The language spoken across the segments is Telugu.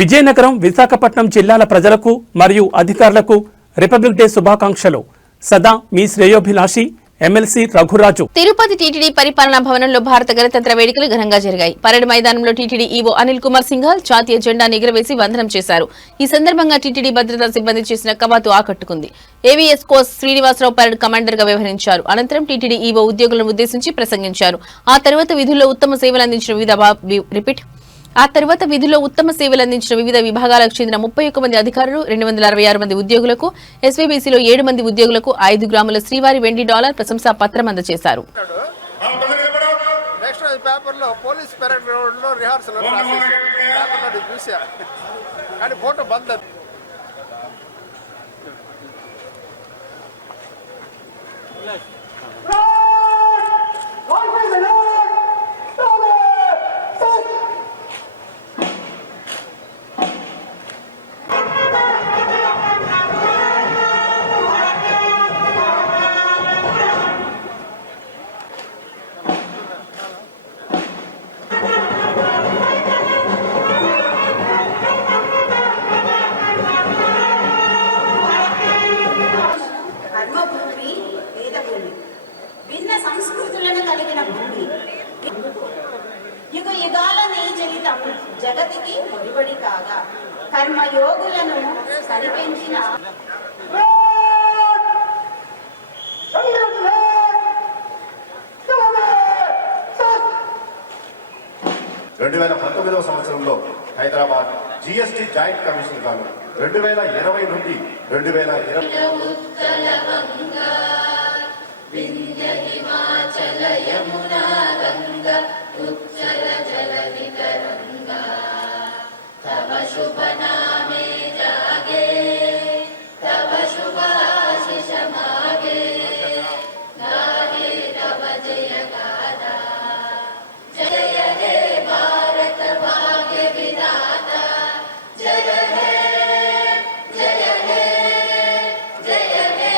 విజయనగరం, విశాఖపట్నం జిల్లాల ప్రజలకు మరియు అధికారులకు రిపబ్లిక్ డే శుభాకాంక్షలు. సదా మీ శ్రేయోభిలాషి ఎమ్మెల్సీ రఘురాజు. తిరుపతి టీటీడీ పరిపాలనా భవనంలో భారత గణతంత్ర వేడుకలు ఘనంగా జరిగాయి. పరేడ్ మైదానంలో టీటీడీ ఈవో అనిల్ కుమార్ సింఘాల్ జాతీయ జెండాను ఎగురవేసి వందనం చేశారు. ఈ సందర్భంగా టీటీడీ భద్రతా సిబ్బంది చేసిన కవాతు ఆకట్టుకుంది. ఏవీఎస్ కోస్ శ్రీనివాసరావు పరేడ్ కమాండర్ గా వ్యవహరించారు. అనంతరం టీటీడీ ఈవో ఉద్యోగులను ఉద్దేశించి ప్రసంగించారు. ఆ తర్వాత విధుల్లో ఉత్తమ సేవలు అందించిన వివిధ విభాగాలకు చెందిన 31 మంది అధికారులు, 266 మంది ఉద్యోగులకు, ఎస్వీబీసీలో 7 మంది ఉద్యోగులకు 5 గ్రాముల శ్రీవారి వెండి డాలర్ ప్రశంసా పత్రం అందజేశారు. యుగ యుగాల నీ చరితం జగతికి ముడిపడి కాగా కర్మయోగులను కనిపించిన 2019వ సంవత్సరంలో హైదరాబాద్ జిఎస్టీ జాయింట్ కమిషన్ గాను 2020 నుండి 2020 ఉచ్చల జలధి తరంగా తవ శుభ నామే జాగే తవ శుభాశిష మాగే గాగే తవ జయ గాథా జయ హే భారత భాగ్య విధాత జయ హే జయ హే జయ హే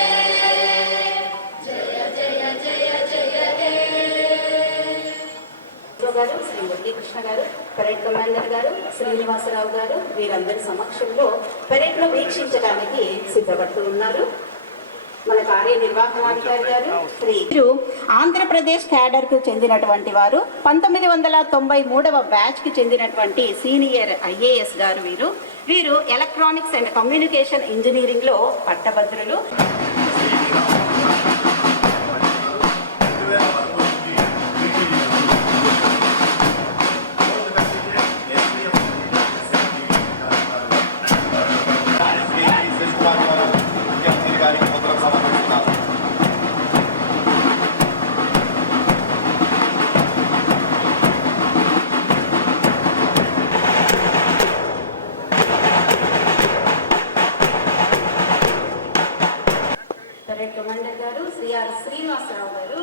జయ జయ జయ జయ హే. గారు, శ్రీ మురళీకృష్ణ గారు, పరేడ్ కమాండర్ గారు, శ్రీనివాసరావు గారు వీరందరి సమక్షంలో పరేడ్ లో వీక్షించడానికి సిద్ధపడుతూ ఉన్నారు. మన కార్యనిర్వాహకాధికారి గారు వీరు ఆంధ్రప్రదేశ్ క్యాడర్ కు చెందినటువంటి వారు. 1993వ బ్యాచ్ కి చెందినటువంటి సీనియర్ IAS గారు. వీరు ఎలక్ట్రానిక్స్ అండ్ కమ్యూనికేషన్ ఇంజనీరింగ్ లో పట్టభద్రులు. పరేడ్ కమాండర్ గారు శ్రీ శ్రీనివాసరావు గారు.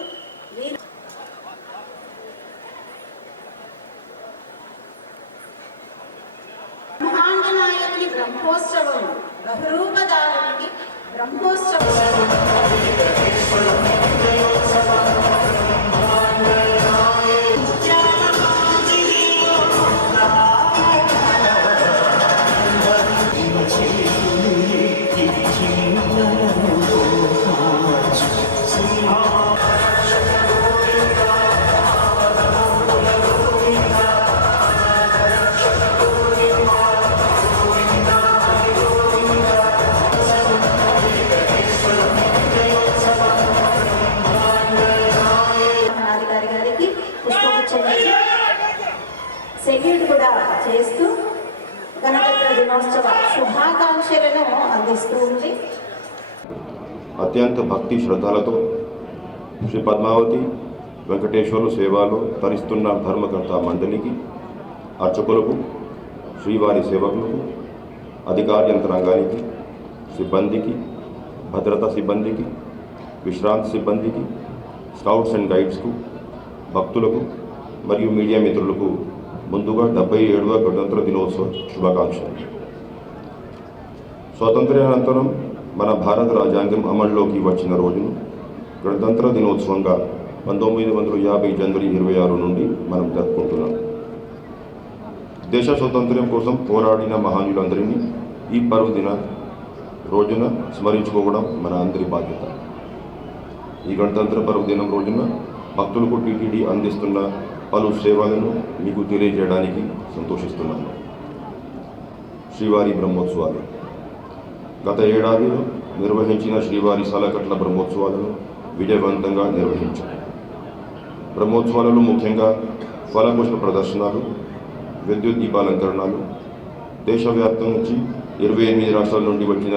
బ్రహ్మాండ నాయకుని బ్రహ్మోత్సవం, బహురూపధారునికి బ్రహ్మోత్సవం. సెల్యూట్ కూడా చేస్తూ గణతంత్ర దినోత్సవ శుభాకాంక్షలను అందిస్తూ ఉంది. అత్యంత భక్తి శ్రద్ధలతో శ్రీ పద్మావతి వెంకటేశ్వర సేవలో తరిస్తున్న ధర్మకర్త మండలికి, అర్చకులకు, శ్రీవారి సేవకులకు, అధికార యంత్రాంగానికి, సిబ్బందికి, భద్రతా సిబ్బందికి, విశ్రాంతి సిబ్బందికి, స్కౌట్స్ అండ్ గైడ్స్కు, భక్తులకు మరియు మీడియా మిత్రులకు ముందుగా 77వ గణతంత్ర దినోత్సవ శుభాకాంక్షలు. స్వాతంత్ర్యానంతరం మన భారత రాజ్యాంగం అమల్లోకి వచ్చిన రోజును గణతంత్ర దినోత్సవంగా 1950 జనవరి 26 నుండి మనం జరుపుకుంటున్నాం. దేశ స్వాతంత్ర్యం కోసం పోరాడిన మహానీయులందరినీ ఈ పర్వదిన రోజున స్మరించుకోవడం మన అందరి బాధ్యత. ఈ గణతంత్ర పర్వదినం రోజున భక్తులకు టీటీడీ అందిస్తున్న పలు సేవలను మీకు తెలియజేయడానికి సంతోషిస్తున్నాను. శ్రీవారి బ్రహ్మోత్సవాలు. గత ఏడాదిలో నిర్వహించిన శ్రీవారి సాలకట్ల బ్రహ్మోత్సవాలను విజయవంతంగా నిర్వహించారు. బ్రహ్మోత్సవాలలో ముఖ్యంగా ఫలపుష్ప ప్రదర్శనలు, విద్యుత్ దీపాలంకరణలు, దేశవ్యాప్తం నుంచి 28 రాష్ట్రాల నుండి వచ్చిన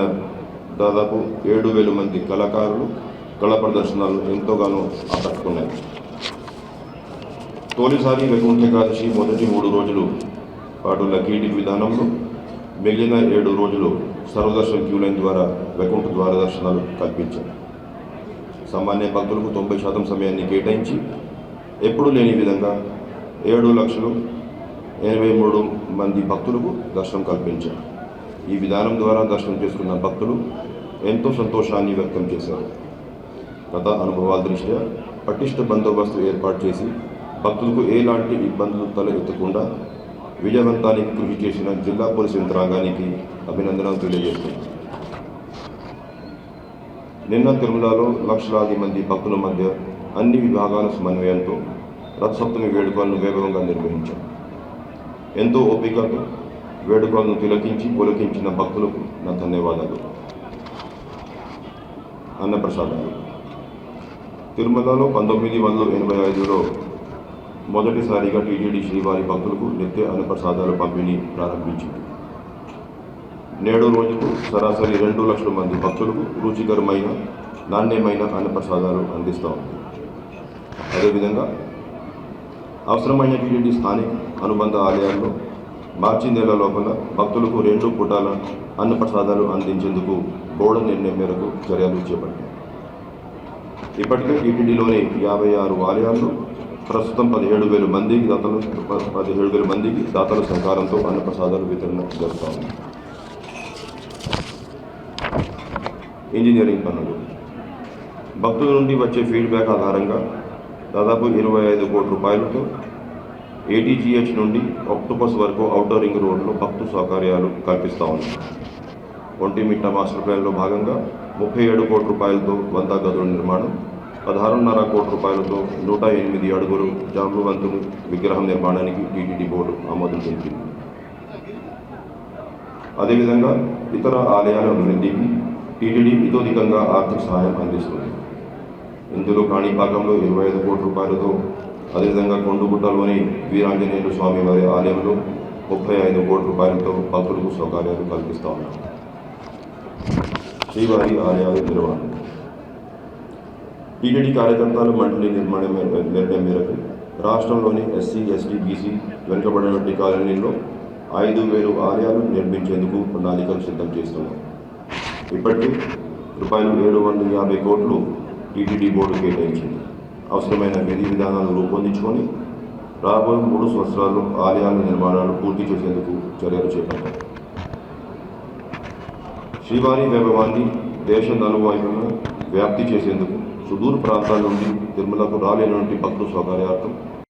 దాదాపు 7,000 మంది కళాకారులు కళా ప్రదర్శనలు ఎంతోగానో ఆకట్టుకున్నాయి. తొలిసారి వైకుంఠ ఏకాదశి మొదటి 3 రోజులు పాటు లక్కీ డిప్ విధానంలో, మిగిలిన 7 రోజులు సర్వదర్శన్ క్యూ లైన్ ద్వారా వైకుంఠ ద్వార దర్శనాలు కల్పించారు. సామాన్య భక్తులకు 90% సమయాన్ని కేటాయించి ఎప్పుడూ లేని విధంగా 7,83,000 మంది భక్తులకు దర్శనం కల్పించారు. ఈ విధానం ద్వారా దర్శనం చేసుకున్న భక్తులు ఎంతో సంతోషాన్ని వ్యక్తం చేశారు. గత అనుభవాల దృష్ట్యా పటిష్ట బందోబస్తు ఏర్పాటు చేసి భక్తులకు ఎలాంటి ఇబ్బందులు తలెత్తకుండా విజయవంతానికి కృషి చేసిన జిల్లా పోలీసు యంత్రాంగానికి అభినందనలు తెలియజేస్తుంది. నిన్న తిరుమలలో లక్షలాది మంది భక్తుల మధ్య అన్ని విభాగాల సమన్వయంతో రథసప్తమి వేడుకలను వైభవంగా నిర్వహించారు. ఎంతో ఓపికతో వేడుకలను తిలకించి పులకించిన భక్తులకు నా ధన్యవాదాలు. అన్నప్రసాదాలు. తిరుమలలో 1985లో మొదటిసారిగా టీటీడీ శ్రీవారి భక్తులకు నిత్య అన్నప్రసాదాల పంపిణీ ప్రారంభించింది. నేడు రోజుకు సరాసరి 2 లక్షల మంది భక్తులకు రుచికరమైన నాణ్యమైన అన్నప్రసాదాలు అందిస్తూ ఉంది. అదేవిధంగా అవసరమైన టీటీడీ స్థానిక అనుబంధ ఆలయాల్లో మార్చి నెల లోపల భక్తులకు 2 పూటాల అన్నప్రసాదాలు అందించేందుకు బోర్డు నిర్ణయం మేరకు చర్యలు చేపట్టారు. ఇప్పటికే టీటీడీలోని 56 ఆలయాల్లో ప్రస్తుతం 17,000 మందికి దాతల సహకారంతో అన్నప్రసాదాలు వితరణ జరుగుతూ ఉంది. ఇంజనీరింగ్ పనులు. భక్తుల నుండి వచ్చే ఫీడ్బ్యాక్ ఆధారంగా దాదాపు 25 కోట్ల రూపాయలతో ATGH నుండి ఆక్టోపస్ వరకు ఔటర్ రింగ్ రోడ్లో భక్తు సౌకర్యాలు కల్పిస్తూ ఉంది. ఒంటిమిట్ట మాస్టర్ ప్లాన్లో భాగంగా 37 కోట్ల రూపాయలతో 100 గదుల నిర్మాణం, 16.5 కోట్ల రూపాయలతో 108 అడుగులు జాంబవంతుని విగ్రహం నిర్మాణానికి టీటీడీ బోర్డు ఆమోదం తెలిపింది. అదేవిధంగా ఇతర ఆలయాల అభివృద్ధికి టీటీడీ ఇతోధికంగా ఆర్థిక సహాయం అందిస్తుంది. ఇందులో కాణిపాకంలో 25 కోట్ల రూపాయలతో, అదేవిధంగా కొండగుట్టలోని వీరాంజనేయుల స్వామి వారి ఆలయంలో 35 కోట్ల రూపాయలతో భక్తులకు సౌకర్యాలు కల్పిస్తూ ఉన్నారు. శ్రీవారి ఆలయాల నిర్వహణ. టీటీడీ కార్యకర్తల మండలి నిర్ణయం మేరకు రాష్ట్రంలోని SC, ST, BC వెనుకబడినటువంటి కాలనీల్లో 5,000 ఆలయాలు నిర్మించేందుకు ప్రణాళికలు సిద్ధం చేస్తున్నారు. ఇప్పటికీ ₹750 కోట్లు టీటీడీ బోర్డు కేటాయించింది. అవసరమైన విధి విధానాలు రూపొందించుకొని రాబోయే 3 సంవత్సరాల్లో ఆలయాల నిర్మాణాలు పూర్తి చేసేందుకు చర్యలు చేపట్టారు. శ్రీవారి వైభవాన్ని దేశ నలువైపున వ్యాప్తి చేసేందుకు సుదూర ప్రాంతాల నుండి తిరుమలకు రాలేనటువంటి భక్తుల సౌకర్యార్థం